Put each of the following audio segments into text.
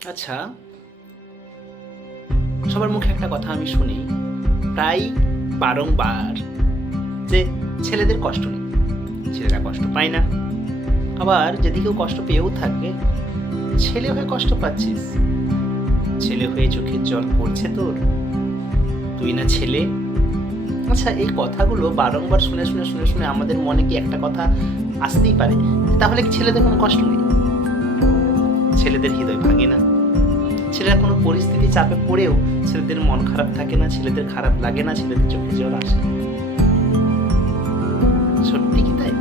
আচ্ছা, সবার মুখে একটা কথা আমি শুনি প্রায় বারংবার, যে ছেলেদের কষ্ট নেই, ছেলেরা কষ্ট পায় না। আবার যদি কেউ কষ্ট পেয়েও থাকে, ছেলে হয়ে কষ্ট পাচ্ছিস, ছেলে হয়ে চোখের জল পড়ছে তোর, তুই না ছেলে। আচ্ছা, এই কথাগুলো বারংবার শুনে শুনে শুনে শুনে আমাদের মনে কি একটা কথা আসতেই পারে, তাহলে কি ছেলেদের কোনো কষ্ট নেই? ছেলেদের হৃদয় ভাঙে না? ছেলেরা কোনো পরিস্থিতি চাপে পড়েও ছেলেদের মন খারাপ থাকে না, ছেলেদের খারাপ লাগে না, ছেলেদের চোখে জল আসে না? সত্যি কি তাই?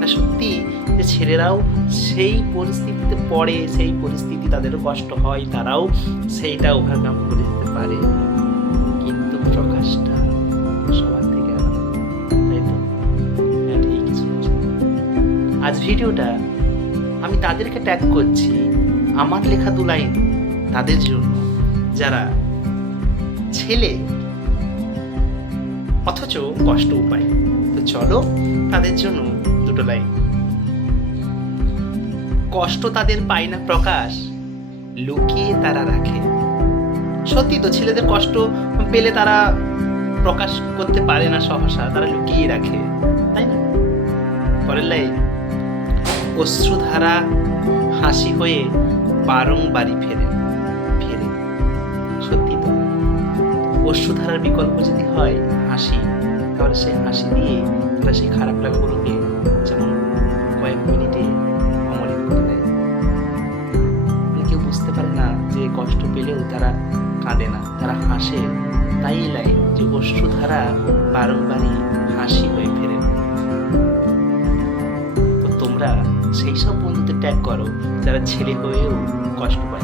না সত্যি যে ছেলেরাও সেই পরিস্থিতিতে পড়ে, সেই পরিস্থিতি তাদেরও কষ্ট হয়, তারাও সেইটা ওভারকাম করে দিতে পারে, কিন্তু প্রকাশটা সবার থেকে আলাদা, তাই তো? হ্যাঁ, ঠিক শুনছো। আজ ভিডিওটা আমি তাদেরকে ট্যাগ করছি, আমার লেখা 2 লাইন তাদের জন্য, যারা ছেলে অথচ কষ্ট পায়। তো চলো তাদের জন্য 2 লাইন। কষ্ট তাদের পায় না প্রকাশ, লুকিয়ে তারা রাখে। সত্যি তো, ছেলেদের কষ্ট পেলে তারা প্রকাশ করতে পারে না, সহসা তারা লুকিয়ে রাখে, তাই না? পরের লাইন, অশ্রুধারা হাসি হয়ে বারংবারই ফেরে। সত্যি তো, অশ্রুধারার বিকল্প যদি হয় হাসি, তাহলে সেই হাসি দিয়ে তারা সেই খারাপ লাগাগুলোকে যেমন কয়েক মিনিটে অমলিন করে দেয়। কেউ বুঝতে পারে না যে কষ্ট পেলেও তারা কাঁদে না, তারা হাসে। তাই লাইন যে অশ্রুধারা বারংবারই হাসি হয়ে ফেরে। তো তোমরা সেই সব বন্ধুদের ট্যাগ করো যারা ছেলে হয়েও কষ্ট পায়।